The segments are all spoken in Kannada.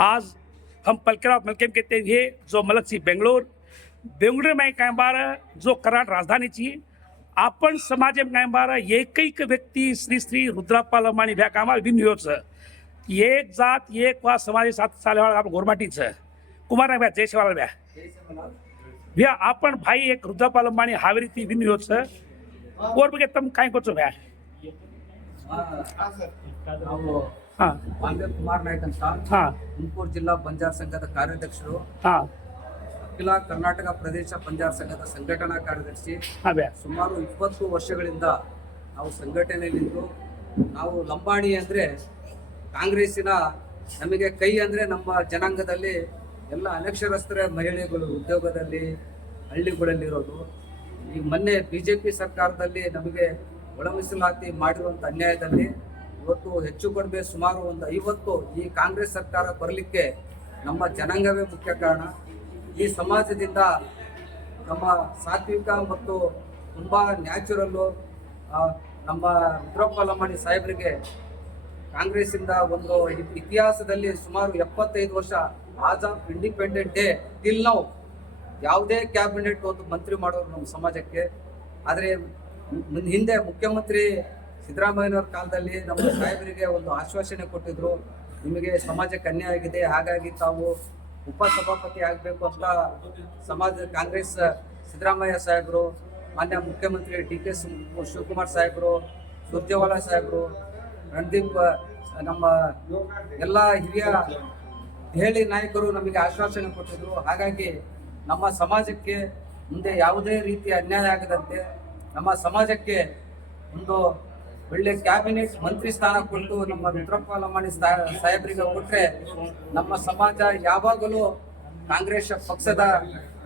आज हम पलकराव मलकेम कहते हुए जो मलक सी बेंगलोर में काय बार जो कर्नाटक राजधानी ची आपण समाज में काय बार एकैक व्यक्ती श्री श्री रुद्राप्पा लमाणी भ्या कामाला विनयोच एक जात एक वा समाज सात साल आपण गोरमाटीच कुमार भ्या जयसेवाला भ्या भ्या आपण भाई एक रुद्राप्पा लमाणी हावेरी ती विनयोच और बगे तम काय कोचो भ्या हाँ ಬಾಂಬೆ ಕುಮಾರ್ ನಾಯ್ಕ್ ಅಂತ हाँ ತುಮಕೂರು ಜಿಲ್ಲಾ ಬಂಜಾರ ಸಂಘದ ಕಾರ್ಯಾಧ್ಯಕ್ಷರು, हाँ ಅಖಿಲ ಕರ್ನಾಟಕ ಪ್ರದೇಶ ಬಂಜಾರ ಸಂಘದ ಸಂಘಟನಾ ಕಾರ್ಯದರ್ಶಿ. हाँ भ्या ಸುಮಾರು 20 ವರ್ಷಗಳಿಂದ ನಾವು ಸಂಘಟನೆಯಲ್ಲಿದ್ದು, ನಾವು ಲಂಬಾಣಿ ಅಂದರೆ ಕಾಂಗ್ರೆಸ್ಸಿನ ನಮಗೆ ಕೈ ಅಂದರೆ ನಮ್ಮ ಜನಾಂಗದಲ್ಲಿ ಎಲ್ಲ ಅನಕ್ಷರಸ್ಥ ಮಹಿಳೆಗಳು ಉದ್ಯೋಗದಲ್ಲಿ ಹಳ್ಳಿಗಳಲ್ಲಿರೋದು. ಈ ಮೊನ್ನೆ BJP ಸರ್ಕಾರದಲ್ಲಿ ನಮಗೆ ಒಳ ಮೀಸಲಾತಿ ಮಾಡಿರುವಂಥ ಅನ್ಯಾಯದಲ್ಲಿ ಇವತ್ತು ಹೆಚ್ಚು ಕಡಿಮೆ ಸುಮಾರು ಒಂದು 50 ಈ ಕಾಂಗ್ರೆಸ್ ಸರ್ಕಾರ ಬರಲಿಕ್ಕೆ ನಮ್ಮ ಜನಾಂಗವೇ ಮುಖ್ಯ ಕಾರಣ. ಈ ಸಮಾಜದಿಂದ ನಮ್ಮ ಸಾತ್ವಿಕ ಮತ್ತು ತುಂಬ ನ್ಯಾಚುರಲ್ಲು ನಮ್ಮ ರುದ್ರಪ್ಪ ಲಮಾಣಿ ಸಾಹೇಬರಿಗೆ ಕಾಂಗ್ರೆಸ್ಸಿಂದ ಒಂದು ಇತಿಹಾಸದಲ್ಲಿ ಸುಮಾರು 75 ವರ್ಷ as of independent day till ನಾವು ಯಾವುದೇ ಕ್ಯಾಬಿನೆಟ್ ಒಂದು ಮಂತ್ರಿ ಮಾಡೋರು ನಮ್ಮ ಸಮಾಜಕ್ಕೆ. ಆದರೆ ಹಿಂದೆ ಮುಖ್ಯಮಂತ್ರಿ ಸಿದ್ದರಾಮಯ್ಯನವ್ರ ಕಾಲದಲ್ಲಿ ನಮ್ಮ ಸಾಹೇಬರಿಗೆ ಒಂದು ಆಶ್ವಾಸನೆ ಕೊಟ್ಟಿದ್ರು, ನಿಮಗೆ ಸಮಾಜಕ್ಕೆ ಅನ್ಯಾಯ ಆಗಿದೆ, ಹಾಗಾಗಿ ತಾವು ಉಪಸಭಾಪತಿ ಆಗಬೇಕು ಅಂತ ಕಾಂಗ್ರೆಸ್ ಸಿದ್ದರಾಮಯ್ಯ ಸಾಹೇಬರು, ಮಾನ್ಯ ಮುಖ್ಯಮಂತ್ರಿ DK ಶಿವಕುಮಾರ್ ಸಾಹೇಬರು, ಸುರ್ಜೇವಾಲಾ ಸಾಹೇಬರು, ರಣದೀಪ್ ನಮ್ಮ ಎಲ್ಲ ಹಿರಿಯ ದೆಹಲಿ ನಾಯಕರು ನಮಗೆ ಆಶ್ವಾಸನೆ ಕೊಟ್ಟಿದ್ರು. ಹಾಗಾಗಿ ನಮ್ಮ ಸಮಾಜಕ್ಕೆ ಮುಂದೆ ಯಾವುದೇ ರೀತಿಯ ಅನ್ಯಾಯ ಆಗದಂತೆ ನಮ್ಮ ಸಮಾಜಕ್ಕೆ ಒಂದು ಒಳ್ಳೆ ಕ್ಯಾಬಿನೆಟ್ ಮಂತ್ರಿ ಸ್ಥಾನ ಕೊಟ್ಟು ನಮ್ಮ ರುದ್ರಪ್ಪ ಲಮಾಣಿ ಸಾಹೇಬರಿಗೆ ಕೊಟ್ಟರೆ ನಮ್ಮ ಸಮಾಜ ಯಾವಾಗಲೂ ಕಾಂಗ್ರೆಸ್ ಪಕ್ಷದ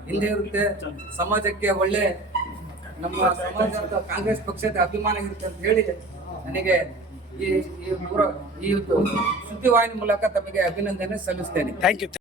ಹಿಂದೆ ಇರುತ್ತೆ. ಸಮಾಜಕ್ಕೆ ಒಳ್ಳೆ ನಮ್ಮ ಸಮಾಜದ ಕಾಂಗ್ರೆಸ್ ಪಕ್ಷದ ಅಭಿಮಾನ ಇರುತ್ತೆ ಅಂತ ಹೇಳಿ ನನಗೆ ಈ ಸುದ್ದಿವಾಹಿನಿ ಮೂಲಕ ತಮಗೆ ಅಭಿನಂದನೆ ಸಲ್ಲಿಸ್ತೇನೆ. Thank you.